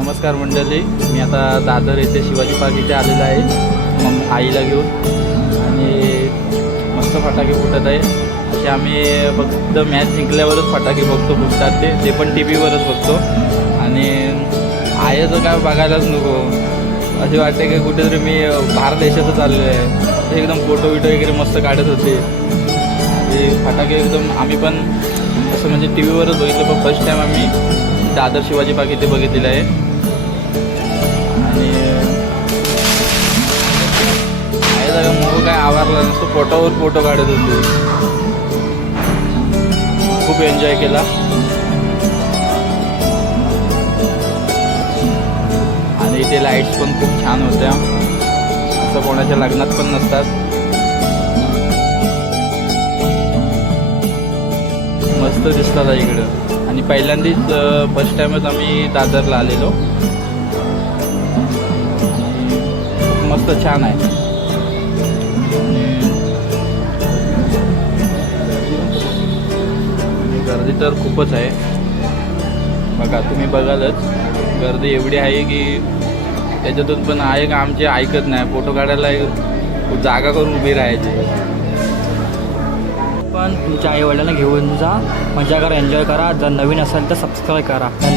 नमस्कार मंडळी, मी आता दादर येथे शिवाजी पार्क इथे आलेला आहे मग आईला घेऊन आणि मस्त फटाके फुटत आहे. असे आम्ही फक्त मॅच जिंकल्यावरच फटाके बघतो फुटतात ते पण टी व्हीवरच बघतो. आणि आईचं काय बघायलाच नको, असे वाटते की कुठेतरी मी बाहेर देशातच आलेलो आहे. एकदम फोटो वगैरे मस्त काढत होते. आणि फटाके एकदम आम्ही पण असं म्हणजे टी व्हीवरच बघितलं, पण फर्स्ट टाईम आम्ही दादर शिवाजी पार्क इथे बघितलेलं आहे. आणि आहे जागा मग काय आवारला नसतो, फोटोवर फोटो काढत होते. खूप एन्जॉय केला. आणि इथे लाईट्स पण खूप छान होत्या, असं कोणाच्या लग्नात पण नसतात. मस्त दिसतात इकडं. आणि पहिल्यांदाच फर्स्ट टाईमच आम्ही दादरला आलेलो. मस्त छान आहे. आणि गर्दी तर खूपच आहे बघा, तुम्ही बघालच गर्दी एवढी आहे की त्याच्यातून पण आहे का आमचे ऐकत नाही. फोटो काढायला जागा करून उभी राहायची. पण तुमच्या आईवडिलांना घेऊन जा, मजा करा, एन्जॉय करा. जर नवीन असेल तर सबस्क्राईब करा.